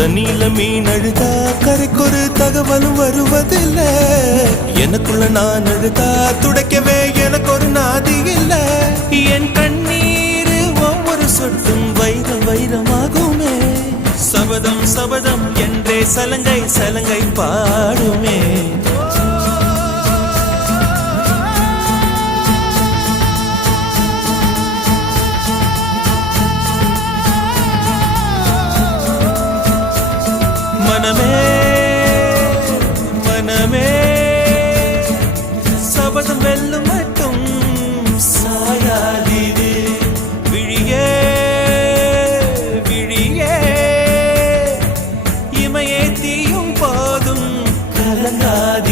தண்ணியில மீன் அழுதா கரைக்கொரு தகவலும் வருவதில்லை. எனக்குள்ள நான் அழுதா துடைக்கவே எனக்கு ஒரு நாதி இல்லை. என் கண்ணீர் ஒவ்வொரு சொட்டும் வைரம் வைரமாகுமே. சபதம் சபதம் என்றே சலங்கை சலங்கை பாடுமே. மனமே மனமே சபதம் வெல்லும் மட்டும் சாயாதீது. விழியே விழியே இமையே தீயும் போதும் கலங்காது.